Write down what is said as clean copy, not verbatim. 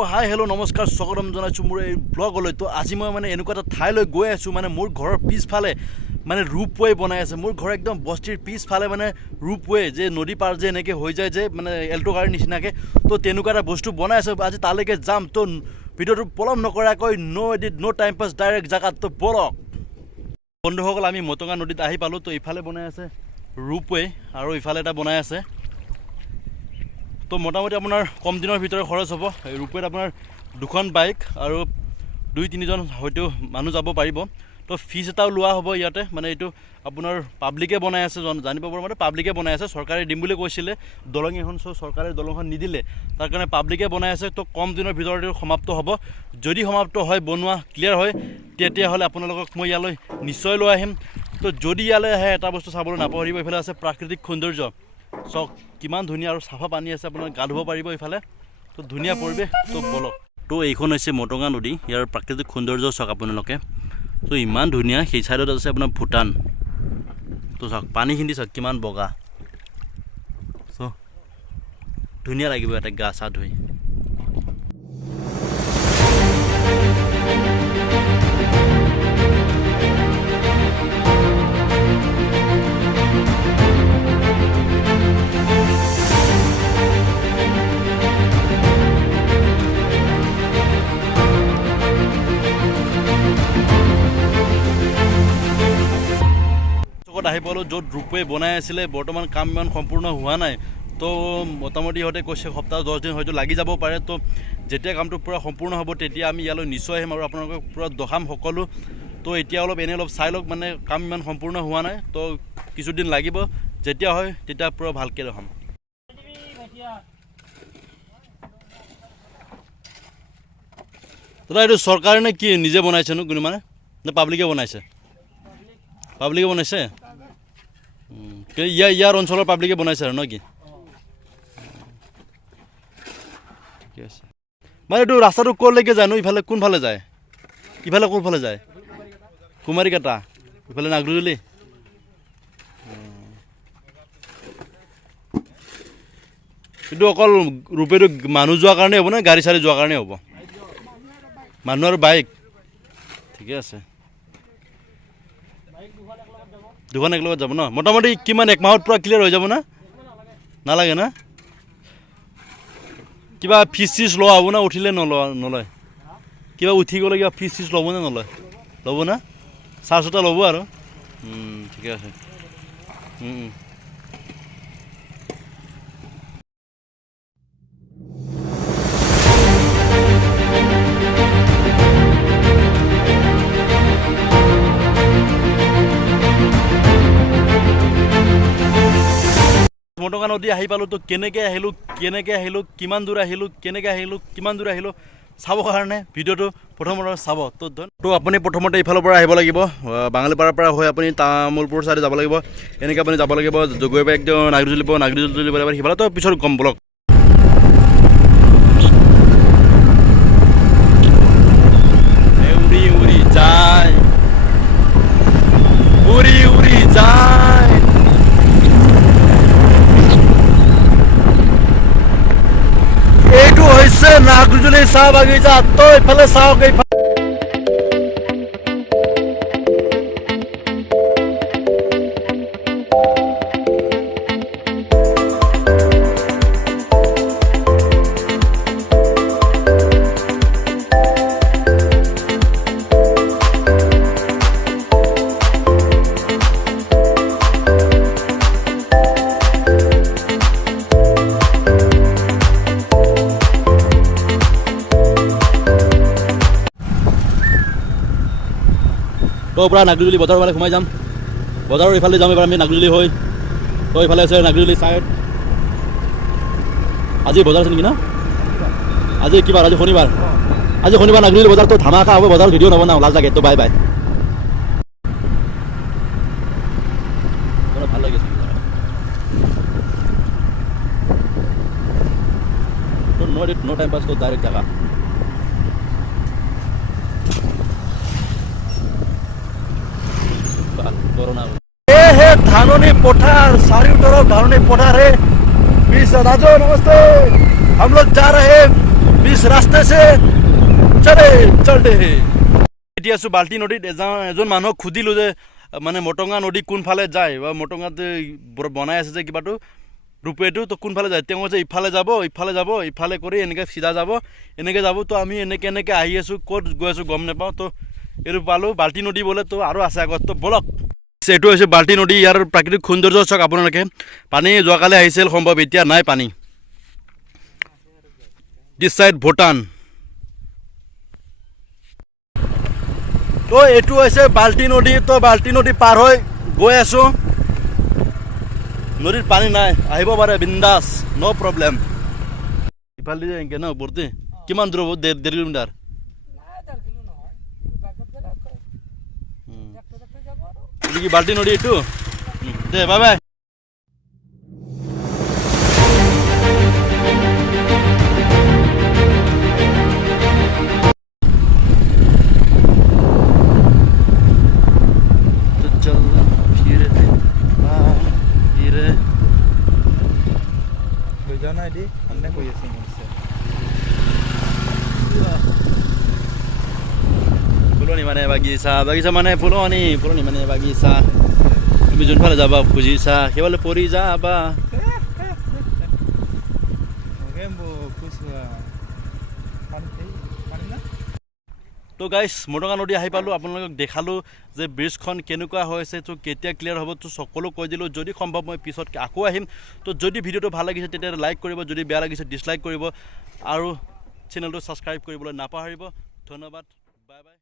তো hi hello' নমস্কাৰ স্বাগতম জনাইছোঁ মোৰ এই ব্লগলৈ। তো আজি মই মানে এনেকুৱা এটা ঠাইলৈ গৈ আছোঁ, মানে মোৰ ঘৰৰ পিছফালে মানে ৰোপৱে বনাই আছে। মোৰ ঘৰ একদম বস্তিৰ পিছফালে মানে ৰোপৱে, যে নদী পাৰ যে এনেকৈ হৈ যায় যে মানে এল্টো গাড়ীৰ নিচিনাকৈ, তো তেনেকুৱা এটা বস্তু বনাই আছে। আজি তালৈকে যাম। তো ভিডিঅ'টো পলম নকৰাকৈ ন' এডিট ন' টাইম পাছ ডাইৰেক্ট জেগাত, তো বলক বন্ধুসকল। আমি মটঙা নদীত আহি পালোঁ। তো ইফালে বনাই আছে ৰোপৱে আৰু ইফালে এটা বনাই আছে। তো মোটামুটি আপোনাৰ কম দিনৰ ভিতৰত খৰচ হ'ব। এই ৰোপৱেত আপোনাৰ 2খন বাইক আৰু 2-3জন হয়তো মানুহ যাব পাৰিব। তো ফিজ এটাও লোৱা হ'ব ইয়াতে, মানে এইটো আপোনাৰ পাব্লিকে বনাই আছে, জানিব পৰা মতে পাব্লিকে বনাই আছে। চৰকাৰে দিম বুলি কৈছিলে দলং এখন, চৰকাৰে দলংখন নিদিলে, তাৰ কাৰণে পাব্লিকে বনাই আছে। তো কম দিনৰ ভিতৰত সমাপ্ত হ'ব। যদি সমাপ্ত হয়, বনোৱা ক্লিয়াৰ হয়, তেতিয়াহ'লে আপোনালোকক মই ইয়ালৈ নিশ্চয় লৈ আহিম। তো যদি ইয়ালৈ আহে এটা বস্তু চাবলৈ নাপাহৰিব, এইফালে আছে প্ৰাকৃতিক সৌন্দৰ্য। চাওক কিমান ধুনীয়া আৰু চাফা পানী আছে, আপোনালোকে গা ধুব পাৰিব ইফালে। তো ধুনীয়া পৰিৱেশ। তো বলক। তো এইখন হৈছে মটঙা নদী, ইয়াৰ প্ৰাকৃতিক সৌন্দৰ্য চাওক আপোনালোকে। তো ইমান ধুনীয়া। সেই চাইডত আছে আপোনাৰ ভূটান। তো চাওক পানীখিনি চাওক কিমান বগা। চ' ধুনীয়া লাগিব ইয়াতে গা চা ধুই। আহি পালোঁ য'ত ৰোপৱে বনাই আছিলে। বৰ্তমান কাম ইমান সম্পূৰ্ণ হোৱা নাই। তো মোটামুটি ইহঁতে কৈছে সপ্তাহ 10 দিন হয়তো লাগি যাব পাৰে। তো যেতিয়া কামটো পূৰা সম্পূৰ্ণ হ'ব, তেতিয়া আমি ইয়ালৈ নিশ্চয় আহিম আৰু আপোনালোকক পূৰা দেখাম সকলো। তো এতিয়া অলপ চাই লওক, মানে কাম ইমান সম্পূৰ্ণ হোৱা নাই। তো কিছুদিন লাগিব, যেতিয়া হয় তেতিয়া পূৰা ভালকৈ দেখাম। দাদা এইটো চৰকাৰে নে কি নিজে বনাইছেনো কোনো, মানে নে পাব্লিকে বনাইছে? পাব্লিকে বনাইছে। ইয়াৰ অঞ্চলৰ পাব্লিকে বনাইছে আৰু ন কি? ঠিকে আছে। মানে এইটো ৰাস্তাটো ক'লৈকে জানো? ইফালে কোনফালে যায়? ইফালে কোনফালে যায়? কুমাৰীকাটা, ইফালে নাগৰজুলি। এইটো অকল ৰোপৱেটো মানুহ যোৱাৰ কাৰণে হ'ব নে গাড়ী চাড়ী যোৱাৰ কাৰণে হ'ব? মানুহ আৰু বাইক। ঠিকে আছে। দুখন একেলগত যাব ন? মোটামুটি কিমান এক মাহত পূৰা ক্লিয়াৰ হৈ যাব না? নালাগে না? কিবা ফিজ চিজ লোৱা হ'ব না? উঠিলে নলয়? কিবা উঠি গ'লে কিবা ফিজ চিজ ল'ব নে নলয়? ল'ব না? চাৰ্জ এটা ল'ব আৰু। ঠিকে আছে। মটঙা নদী আহি পালোঁ। তো কেনেকৈ আহিলোঁ, কিমান দূৰ আহিলোঁ, কিমান দূৰ আহিলোঁ চাবৰ কাৰণে ভিডিঅ'টো প্ৰথমতে চাব। তো আপুনি প্ৰথমতে ইফালৰ পৰা আহিব লাগিব, বাঙালীপাৰাৰ পৰা হৈ আপুনি তামোলপুৰ চাইডে যাব লাগিব। এনেকৈ আপুনি যাব লাগিব, গৈ পাই একদম নাগৰজুলি পাব সিফালে। তো পিছত গম বলক। উৰি উৰি যায়, উৰি উৰি যায়। এইটো হৈছে নাগৰজুলি চাহ বাগিচা। তো এইফালে চাওক, তো পৰা নাগৰজুলি বজাৰৰ ফালে সোমাই যাম। বজাৰৰ ইফালে যাম এবাৰ আমি নাগৰজুলি হৈ। তো ইফালে আছে নাগৰজুলি চাইড। আজি বজাৰ আছে নেকি না? আজি কিবাৰ? আজি শনিবাৰ। আজি শনিবাৰ নাগৰজুলি বজাৰ। তো ধামাকা হ'ব বজাৰ। ভিডিঅ' নবনাওঁ, লাজ লাগে। তো বাই বাই। ভাল লাগিছে। তো নো টাইম পাছ, তো ডাইৰেক্ট জাগা। धानोनी पठार, सारी तरफ धानोनी पठार है। प्लीज दादो नमस्ते। हम लोग जा रहे हैं बीच रास्ते से चले चलते এতিয়া আছোঁ বাল্টি নদীত এজন মানুহক সুধিলোঁ যে মানে মটঙা নদী কোনফালে যায় বা মটঙাত বনাই আছে যে কিবাটো ৰূপৱেটো তো কোনফালে যায় তেওঁ কৈছে ইফালে যাব ইফালে কৰি এনেকৈ চিধা যাব এনেকৈ যাব তো আমি এনেকৈ আহি আছোঁ ক'ত গৈ আছোঁ গম নাপাওঁ তো এইটো পালোঁ বাল্টি নদী বোলে তো আৰু আছে আগত তো বলক এইটো হৈছে বাল্টি নদী ইয়াৰ প্ৰাকৃতিক সৌন্দৰ্য চাওক আপোনালোকে পানী যোৱাকালি আহিছিল সম্ভৱ এতিয়া নাই পানী দিছ চাইড ভূটান তো এইটো হৈছে বাল্টি নদী তো বাল্টি নদী পাৰ হৈ গৈ আছোঁ নদীত পানী নাই আহিব পাৰে বিন্দাছ ন' প্ৰব্লেম ইফালে দি এনেকৈ ন ওপৰতে কিমান দূৰ হ'ব 1.5 কিলোমিটাৰ কি বাল্টি নদী এইটো দে বাই বাই ফুলনি মানে বাগিচা মানে ফুলনি মানে বাগিচা তুমি যোনফালে যাবা খুজিছা সেইফালে পৰি যাবা তো গাইছ মটঙা নদী আহি পালোঁ আপোনালোকক দেখালোঁ যে ব্ৰিজখন কেনেকুৱা হৈছে তো কেতিয়া ক্লিয়াৰ হ'ব তো সকলো কৈ দিলোঁ যদি সম্ভৱ মই পিছত আকৌ আহিম তো যদি ভিডিঅ'টো ভাল লাগিছে তেতিয়া লাইক কৰিব যদি বেয়া লাগিছে ডিছলাইক কৰিব আৰু চেনেলটো ছাবস্ক্ৰাইব কৰিবলৈ নাপাহৰিব ধন্যবাদ বাই বাই